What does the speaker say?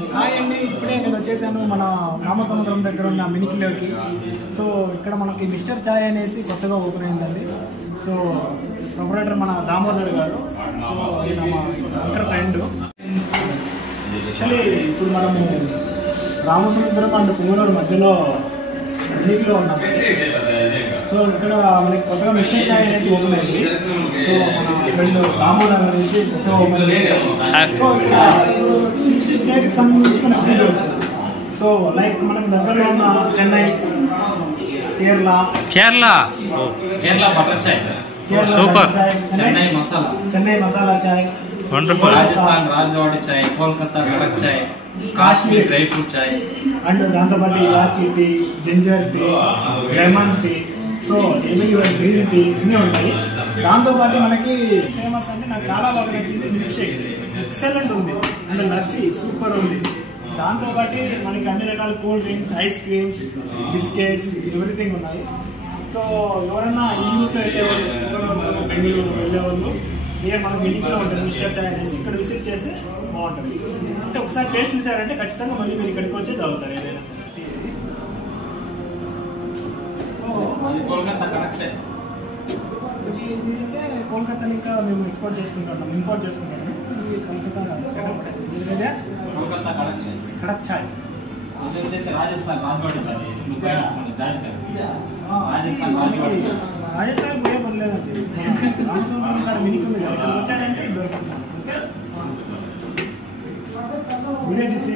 Hi అండి, ఇప్పుడే నేను వచ్చేసాను మన రామసముద్రం దగ్గర ఉన్న మినికిలోకి. సో ఇక్కడ మనకి మిస్టర్ చాయ్ అనేసి కొత్తగా ఓపెన్ అయిందండి. సో ప్రొపరేటర్ మన దామోదర్ గారు. సో ఈయన మా ఇంటర్ ఫ్రెండ్. యాక్చువల్లీ ఇప్పుడు మనము రామసముద్రం అండ్ పుంగనూరు మధ్యలో మినికిలో ఉన్నాము. సో ఇక్కడ మనకి కొత్తగా మిస్టర్ చాయ్ అనేసి ఓపెన్ అయింది. సో మన ఫ్రెండ్ దామోదర్ అనేసి కొత్తగా ఓపెన్ అయింది. సో ఇక్కడ 6 స్టేట్కి సంబంధించి మనకి టీ దొరుకుతుంది. సో లైక్ మనకి దగ్గరలో ఉన్న Chennai, Kerala butter chai, super, Chennai masala chai, Rajasthan Rajwadi chai, Kolkata kadak chai, Kashmir dry fruit chai, and దాంతోపాటు elaichi tea, ginger tea, lemon tea, so green tea ఇన్ని ఉంటాయి. దాంతోపాటు మనకి ఫేమస్ అంటే నాకు చాలా బాగా నచ్చింది మిల్క్ షేక్స్. ఎక్సలెంట్ ఉంది. అండ్ లస్సీ సూపర్ ఉంది. దాంతోపాటు మనకి అన్ని రకాల cool drinks, ice creams, biscuits, everything ఉన్నాయి. సో ఎవరైనా ఈ యూస్లో వెళ్ళేవాళ్ళు, బెంగళూరు వెళ్ళేవాళ్ళు మనకు మినికిలో ఉంటుంది మిస్టర్ చాయ్ అనేసి. ఇక్కడ విజిట్ చేస్తే బాగుంటుంది. అంటే ఒకసారి టేస్ట్ చూసారంటే ఖచ్చితంగా మళ్ళీ మీరు ఇక్కడికి వచ్చి తాగుతారు ఏదైనా. కోల్కతా కడక్ చాయ్. అంటే కోల్కతా ఇంకా మేము ఎక్స్పోర్ట్ చేసుకుంటున్నాం, ఇంపోర్ట్ చేసుకుంటున్నాం. ఇది కోల్కతా కడక్ చాయ్. కడక్ చాయ్ అది వచ్చేసి రాజస్థాన్ రాజవాడి చాయ్. రాజస్థాన్ పోయే పని లేదండి. రామసముద్రం కాడ మినికి ఉంది కదా, ఇక్కడికి వచ్చారంటే దొరుకుతుంది. వీడియో తీసి